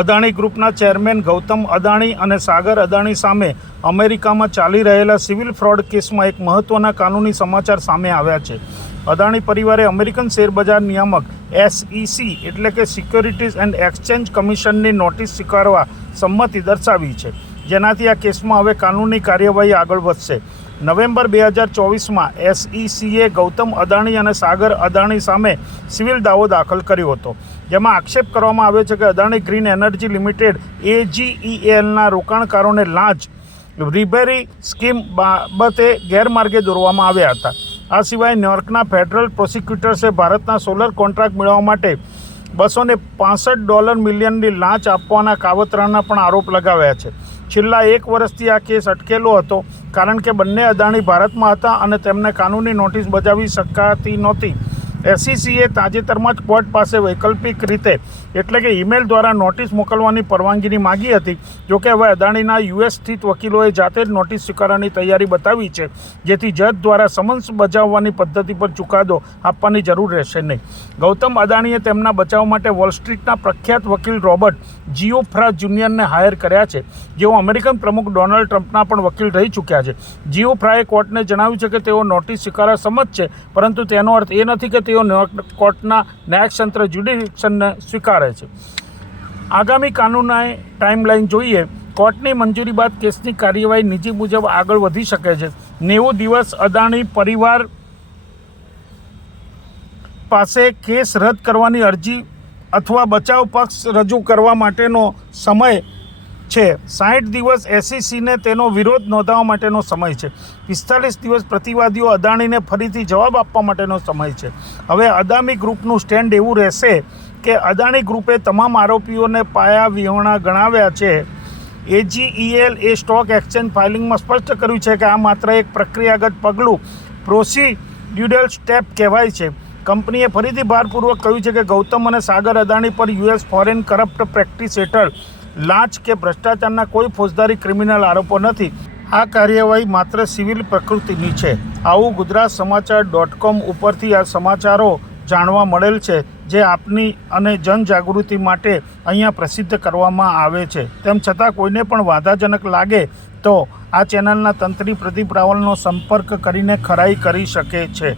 અદાણી ગ્રુપના ચેરમેન ગૌતમ અદાણી અને સાગર અદાણી સામે અમેરિકામાં ચાલી રહેલા સિવિલ ફ્રોડ કેસમાં એક મહત્ત્વના કાનૂની સમાચાર સામે આવ્યા છે. અદાણી પરિવારે અમેરિકન શેરબજાર નિયામક એસઈસી એટલે કે સિક્યોરિટીઝ એન્ડ એક્સચેન્જ કમિશનની નોટિસ સ્વીકારવા સંમતિ દર્શાવી છે. જેનાથી આ કેસમાં હવે કાનૂની કાર્યવાહી આગળ વધશે. નવેમ્બર બે હજાર ચોવીસમાં એસઈસીએ ગૌતમ અદાણી અને સાગર અદાણી સામે સિવિલ દાવો દાખલ કર્યો હતો. જેમાં આક્ષેપ કરવામાં આવ્યો છે કે અદાણી ગ્રીન એનર્જી લિમિટેડ એજીઈએલના રોકાણકારોને લાંચ રિબેરી સ્કીમ બાબતે ગેરમાર્ગે દોરવામાં આવ્યા હતા. આ સિવાય ન્યુયોર્કના ફેડરલ પ્રોસિક્યુટર્સે ભારતના સોલર કોન્ટ્રાક્ટ મેળવવા માટે બસો ને ડોલર મિલિયનની લાંચ આપવાના કાવતરાના પણ આરોપ લગાવ્યા છે. છેલ્લા એક વર્ષથી આ કેસ અટકેલો હતો. કારણ કે બંને અદાણી ભારતમાં હતા અને તેમને કાનૂની નોટિસ બજાવી શકાતી નહોતી. એસસીસીએ તાજેતરમાં જ કોર્ટ પાસે વૈકલ્પિક રીતે, એટલે કે ઈમેલ દ્વારા નોટિસ મોકલવાની પરવાનગીની માગી હતી. જોકે હવે અદાણીના યુએસ સ્થિત વકીલોએ જાતે જ નોટિસ સ્વીકારવાની તૈયારી બતાવી છે, જેથી જજ દ્વારા સમન્સ બજાવવાની પદ્ધતિ પર ચુકાદો આપવાની જરૂર રહેશે નહીં. ગૌતમ અદાણીએ તેમના બચાવ માટે વોલ સ્ટ્રીટના પ્રખ્યાત વકીલ રોબર્ટ જીઓફ્રા જુનિયરને હાયર કર્યા છે, જેઓ અમેરિકન પ્રમુખ ડોનાલ્ડ ટ્રમ્પના પણ વકીલ રહી ચૂક્યા છે. જીઓફ્રાએ કોર્ટને જણાવ્યું છે કે તેઓ નોટિસ સ્વીકારવા સંમત છે, પરંતુ તેનો અર્થ એ નથી કે તેઓ ન્યુયોર્ક કોર્ટના ન્યાયતંત્ર જ્યુડિશનને સ્વીકારે છે. આગામી કાનૂનના ટાઈમલાઈન જોઈએ, કોર્ટની મંજૂરી બાદ કેસની કાર્યવાહી નીચે મુજબ આગળ વધી શકે છે. નેવું દિવસ અદાણી પરિવાર પાસે કેસ રદ કરવાની અરજી અથવા બચાવ પક્ષ રજૂ કરવા માટેનો સમય છે. સાઠ દિવસ એસસીસીને તેનો વિરોધ નોંધાવવા માટેનો સમય છે. પિસ્તાલીસ દિવસ પ્રતિવાદીઓ અદાણીને ફરીથી જવાબ આપવા માટેનો સમય છે. હવે અદામી ગ્રુપનું સ્ટેન્ડ એવું રહેશે કે અદાણી ગ્રુપે તમામ આરોપીઓને પાયા વિહોણા ગણાવ્યા છે. એજીઈએલ એ સ્ટોક એક્સચેન્જ ફાઇલિંગમાં સ્પષ્ટ કર્યું છે કે આ માત્ર એક પ્રક્રિયાગત પગલું પ્રોસિડ્યુડલ સ્ટેપ કહેવાય છે. કંપનીએ ફરીથી ભારપૂર્વક કહ્યું છે કે ગૌતમ અને સાગર અદાણી પર યુએસ ફોરેન કરપ્ટ પ્રેક્ટિસ હેઠળ લાંચ કે ભ્રષ્ટાચારના કોઈ ફોજદારી ક્રિમિનલ આરોપો નથી. આ કાર્યવાહી માત્ર સિવિલ પ્રકૃતિની છે. આવું ગુજરાત સમાચાર ડોટ કોમ ઉપરથી આ સમાચારો જાણવા મળેલ છે, જે આપની અને જનજાગૃતિ માટે અહીંયા પ્રસિદ્ધ કરવામાં આવે છે. તેમ છતાં કોઈને પણ વાંધાજનક લાગે તો આ ચેનલના તંત્રી પ્રદીપ રાવલનો સંપર્ક કરીને ખરાઈ કરી શકે છે.